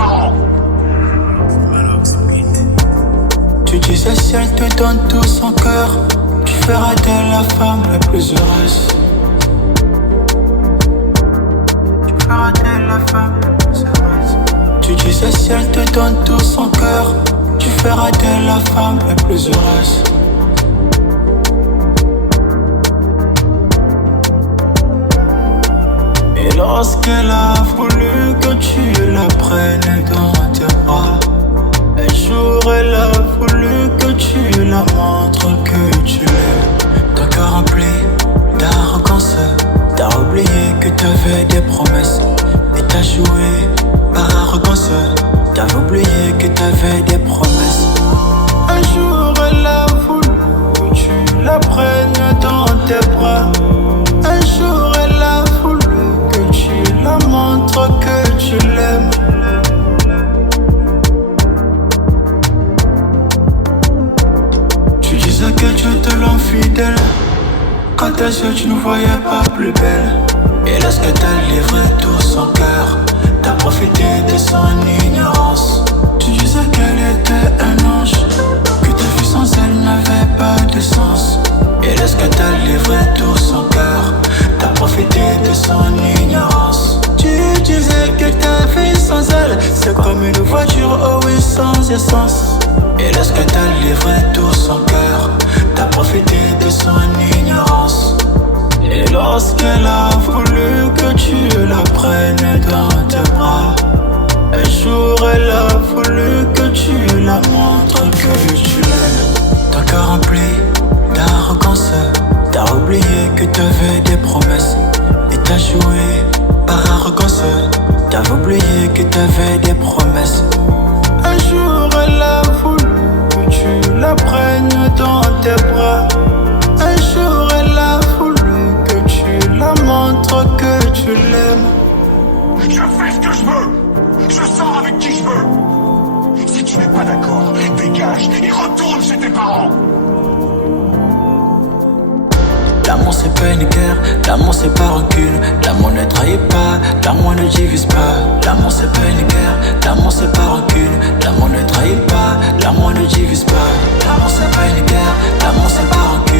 parents. Tu disais si elle te donne tout son cœur, tu feras d'elle la femme la plus heureuse. Tu feras d'elle la femme la plus heureuse. Tu disais si elle te donne tout son cœur, tu feras d'elle la femme la plus heureuse. Et lorsqu'elle a voulu que tu la prennes dans tes bras, un jour elle a voulu que tu la montres que tu l'aimes. Ton cœur rempli d'arrogance, t'as oublié que t'avais des promesses. Et t'as joué par arrogance, t'as oublié que t'avais des promesses. Un jour elle a voulu que tu la prennes dans tes bras. Un jour elle a voulu que tu la montres que tu l'aimes. Tu disais que tu te l'infidèle, quand tes yeux tu ne voyais pas plus belle. Et lorsque t'as livré tout son cœur, t'as profité de son ignorance. Tu disais qu'elle était un ange, que ta vie sans elle n'avait pas de sens. Et lorsque t'as livré tout son cœur, t'as profité de son ignorance. Tu disais que ta vie sans elle, c'est comme une voiture, oh oui, sans essence. Et lorsque t'as livré tout son cœur, t'as profité de son ignorance. Et lorsqu'elle a voulu que tu la prennes dans tes bras, un jour elle a voulu que tu la montres que tu l'aimes. Ton cœur rempli d'arrogance, t'as oublié que t'avais des promesses. Et t'as joué par arrogance, t'as oublié que t'avais des promesses. Un jour elle a voulu que tu la prennes dans tes bras. Un jour elle a voulu que tu la montres que tu l'aimes. Je fais ce que je veux. Je sors avec qui je veux. Si tu n'es pas d'accord, dégage et retourne chez tes parents. L'amour c'est pas une guerre, l'amour c'est pas rancune. L'amour ne trahit pas, l'amour ne divise pas. L'amour c'est pas une guerre, l'amour c'est pas rancune. L'amour ne trahit pas, l'amour ne divise pas. L'amour c'est pas une guerre, l'amour c'est pas rancune.